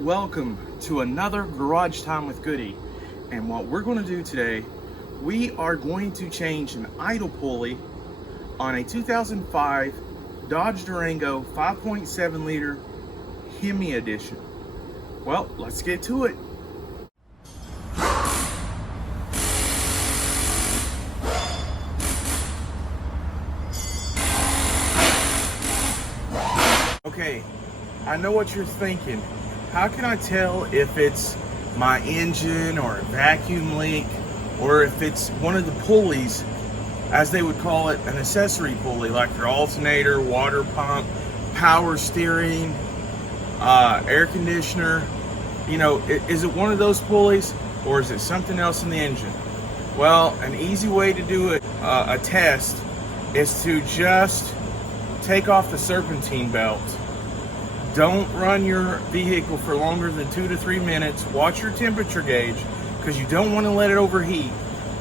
Welcome to another Garage Time with Goody. And what we're going to do today, we are going to change an idle pulley on a 2005 Dodge Durango 5.7 liter Hemi edition. Well, let's get to it. Okay, I know what you're thinking. How can I tell if it's my engine or a vacuum leak, or if it's one of the pulleys, as they would call it, an accessory pulley, like your alternator, water pump, power steering, air conditioner? You know, is it one of those pulleys, or is it something else in the engine? Well, an easy way to do it, a test, is to just take off the serpentine belt. Don't run your vehicle for longer than 2 to 3 minutes. Watch your temperature gauge, because you don't want to let it overheat.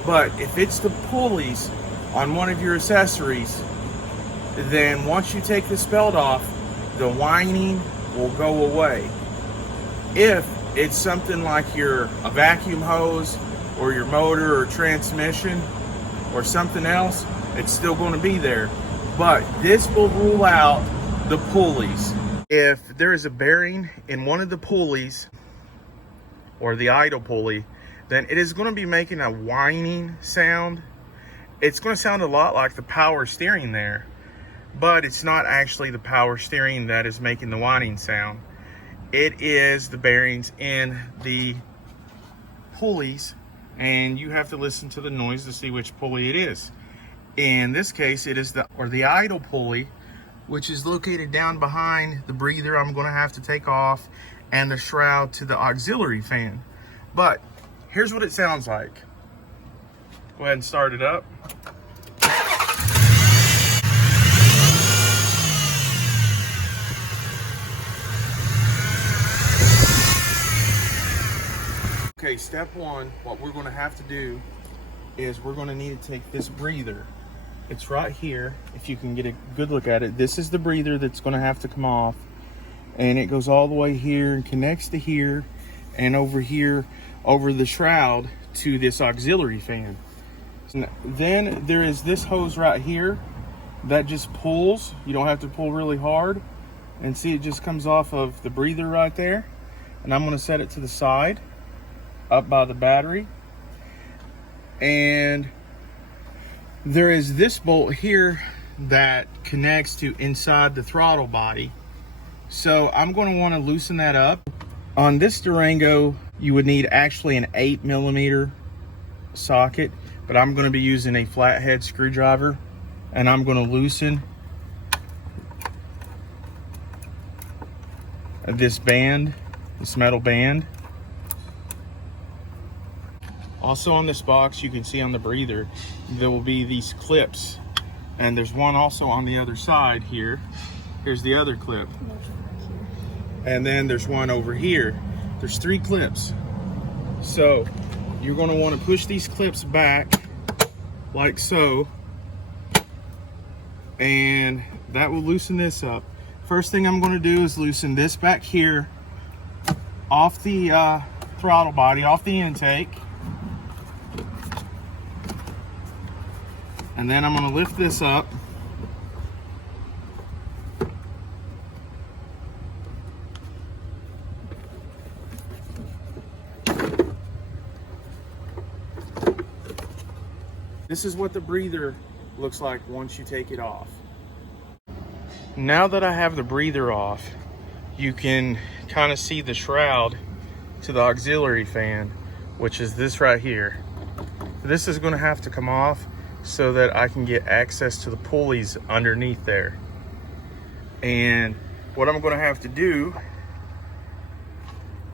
But if it's the pulleys on one of your accessories, then once you take this belt off, the whining will go away. If it's something like a vacuum hose or your motor or transmission or something else, it's still going to be there. But this will rule out the pulleys. If there is a bearing in one of the pulleys or the idle pulley, then it is going to be making a whining sound. It's going to sound a lot like the power steering there, but it's not actually the power steering that is making the whining sound. It is the bearings in the pulleys, and you have to listen to the noise to see which pulley it is. In this case, it is the idle pulley, which is located down behind the breather I'm going to have to take off and the shroud to the auxiliary fan. But here's what it sounds like. Go ahead and start it up. Okay, step one, what we're going to have to do is we're going to need to take this breather. It's right here. If you can get a good look at it, this is the breather that's going to have to come off, and it goes all the way here and connects to here and over here over the shroud to this auxiliary fan. So then there is this hose right here that just pulls. You don't have to pull really hard, and see, it just comes off of the breather right there. And I'm going to set it to the side up by the battery. And there is this bolt here that connects to inside the throttle body. So I'm going to want to loosen that up. On this Durango, you would need actually an 8mm socket, but I'm going to be using a flathead screwdriver, and I'm going to loosen this band, this metal band. Also on this box, you can see on the breather, there will be these clips. And there's one also on the other side here. Here's the other clip. And then there's one over here. There's 3 clips. So you're going to want to push these clips back like so. And that will loosen this up. First thing I'm going to do is loosen this back here off the throttle body, off the intake. And then I'm going to lift this up. This is what the breather looks like once you take it off. Now that I have the breather off, you can kind of see the shroud to the auxiliary fan, which is this right here. This is going to have to come off so that I can get access to the pulleys underneath there. And what I'm going to have to do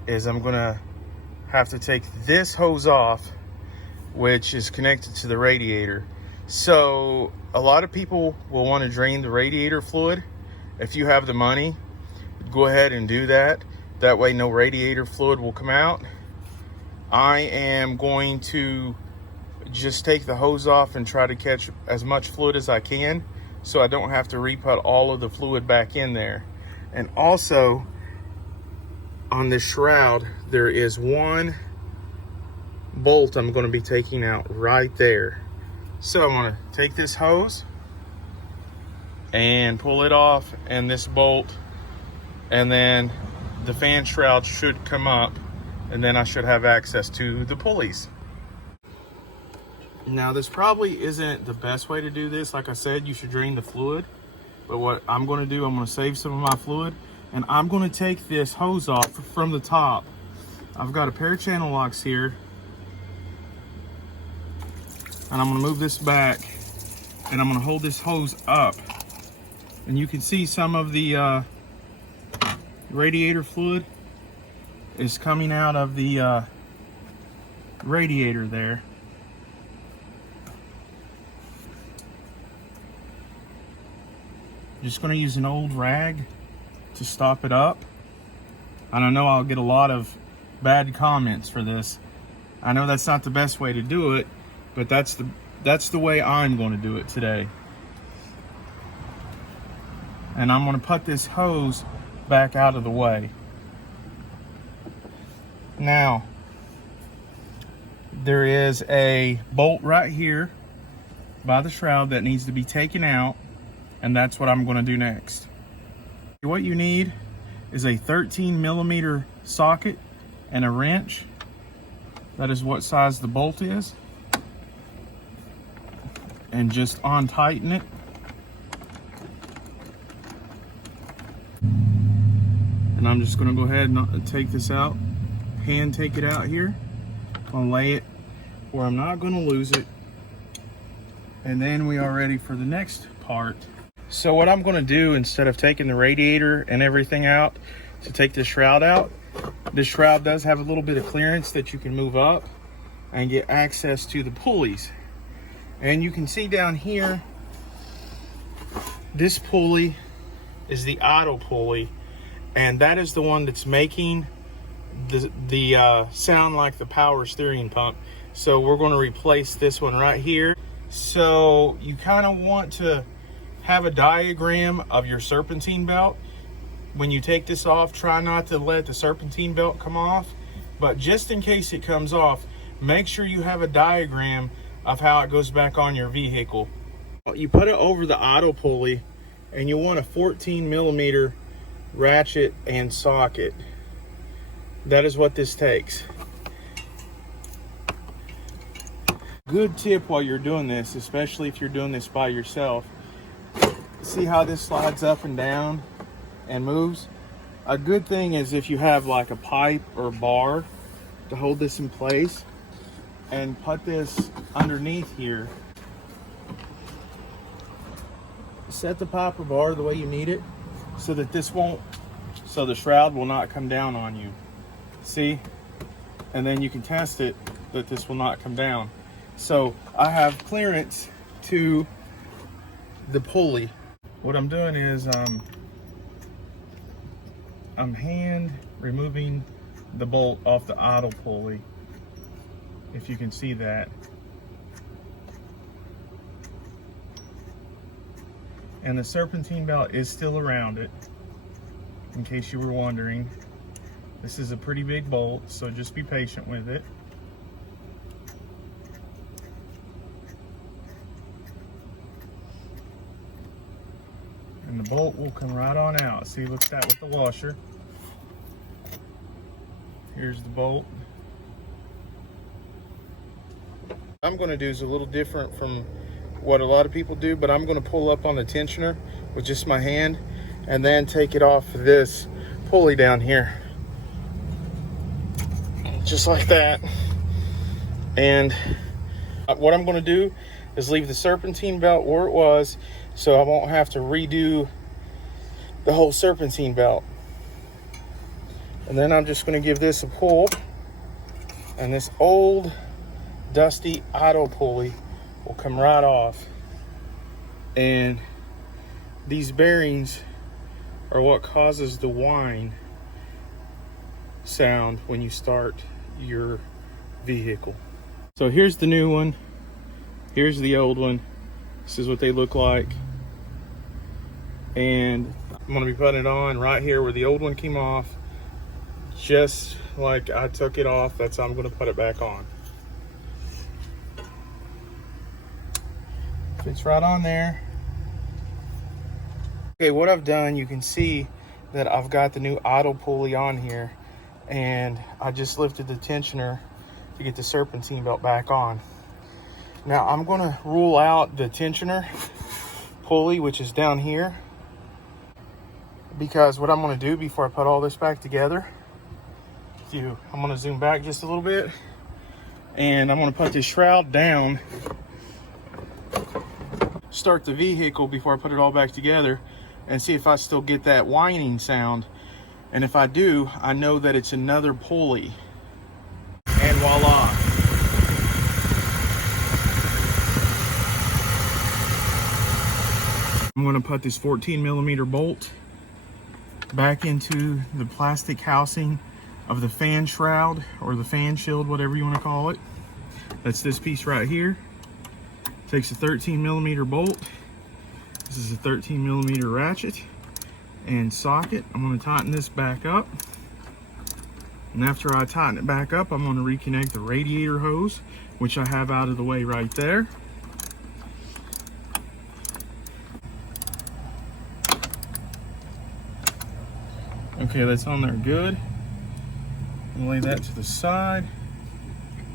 is I'm going to have to take this hose off, which is connected to the radiator. So a lot of people will want to drain the radiator fluid. If you have the money, go ahead and do that. That way no radiator fluid will come out. I am going to just take the hose off and try to catch as much fluid as I can, so I don't have to re-put all of the fluid back in there. And also, on this shroud, there is one bolt I'm going to be taking out right there. So I'm going to take this hose and pull it off, and this bolt, and then the fan shroud should come up, and then I should have access to the pulleys. Now this probably isn't the best way to do this. Like I said, you should drain the fluid, but what I'm going to do, I'm going to save some of my fluid, and I'm going to take this hose off from the top. I've got a pair of channel locks here, and I'm going to move this back, and I'm going to hold this hose up, and you can see some of the radiator fluid is coming out of the radiator there. Just going to use an old rag to stop it up. And I know I'll get a lot of bad comments for this. I know that's not the best way to do it, but that's the way I'm going to do it today. And I'm going to put this hose back out of the way. Now, there is a bolt right here by the shroud that needs to be taken out, and that's what I'm going to do next. What you need is a 13mm socket and a wrench. That is what size the bolt is. And just untighten it. And I'm just going to go ahead and take this out, hand take it out here. I'm going to lay it where I'm not going to lose it. And then we are ready for the next part. So what I'm going to do, instead of taking the radiator and everything out to take the shroud out, this shroud does have a little bit of clearance that you can move up and get access to the pulleys. And you can see down here, this pulley is the idle pulley, and that is the one that's making the sound like the power steering pump. So we're going to replace this one right here. So you kind of want to have a diagram of your serpentine belt. When you take this off, try not to let the serpentine belt come off, but just in case it comes off, make sure you have a diagram of how it goes back on your vehicle. You put it over the idle pulley, and you want a 14mm ratchet and socket. That is what this takes. Good tip while you're doing this, especially if you're doing this by yourself. See how this slides up and down and moves? A good thing is if you have like a pipe or bar to hold this in place, and put this underneath here. Set the pipe or bar the way you need it so that so the shroud will not come down on you. See? And then you can test it that this will not come down. So I have clearance to the pulley. What I'm doing is I'm hand removing the bolt off the idle pulley, if you can see that. And the serpentine belt is still around it, in case you were wondering. This is a pretty big bolt, so just be patient with it. And the bolt will come right on out. See, look at that with the washer. Here's the bolt. What I'm going to do is a little different from what a lot of people do, but I'm going to pull up on the tensioner with just my hand and then take it off this pulley down here. Just like that. And what I'm going to do is leave the serpentine belt where it was, so I won't have to redo the whole serpentine belt. And then I'm just going to give this a pull, and this old dusty idle pulley will come right off. And these bearings are what causes the whine sound when you start your vehicle. So here's the new one, here's the old one. This is what they look like, and I'm going to be putting it on right here where the old one came off, just like I took it off. That's how I'm going to put it back on. Fits right on there. Okay, what I've done, you can see that I've got the new idle pulley on here, and I just lifted the tensioner to get the serpentine belt back on. Now I'm going to rule out the tensioner pulley, which is down here, because what I'm going to do before I put all this back together, I'm going to zoom back just a little bit, and I'm going to put this shroud down, start the vehicle before I put it all back together, and see if I still get that whining sound. And if I do, I know that it's another pulley. And voila. I'm going to put this 14mm bolt back into the plastic housing of the fan shroud, or the fan shield, whatever you want to call it. That's this piece right here. Takes a 13mm bolt. This is a 13mm ratchet and socket. I'm going to tighten this back up. And after I tighten it back up, I'm going to reconnect the radiator hose, which I have out of the way right there. Okay, that's on there good. I'll lay that to the side.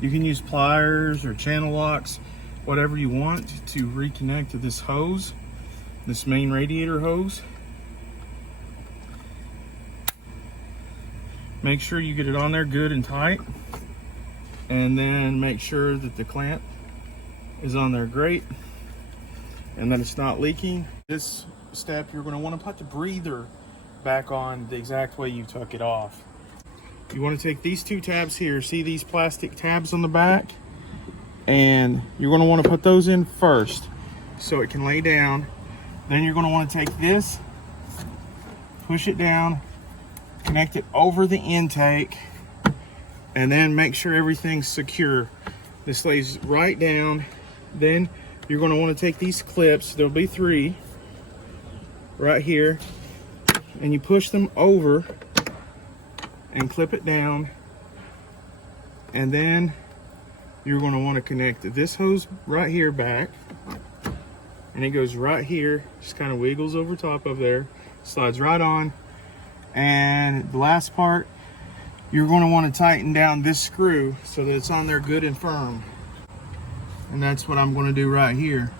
You can use pliers or channel locks, whatever you want, to reconnect to this hose, this main radiator hose. Make sure you get it on there good and tight, and then make sure that the clamp is on there great and that it's not leaking. This step, you're going to want to put the breather back on the exact way you took it off. You want to take these two tabs here, see these plastic tabs on the back, and you're going to want to put those in first so it can lay down. Then you're going to want to take this, push it down, connect it over the intake, and then make sure everything's secure. This lays right down. Then you're going to want to take these clips, there'll be 3 right here, and you push them over and clip it down. And then you're going to want to connect this hose right here back, and it goes right here, just kind of wiggles over top of there, slides right on. And the last part, you're going to want to tighten down this screw so that it's on there good and firm. And that's what I'm going to do right here.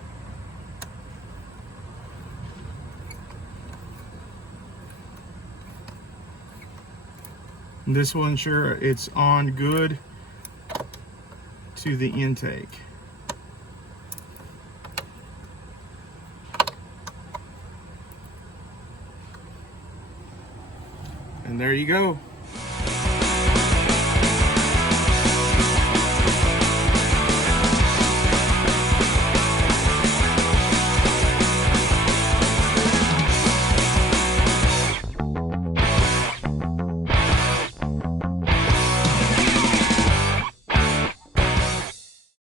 And this will ensure it's on good to the intake. And there you go.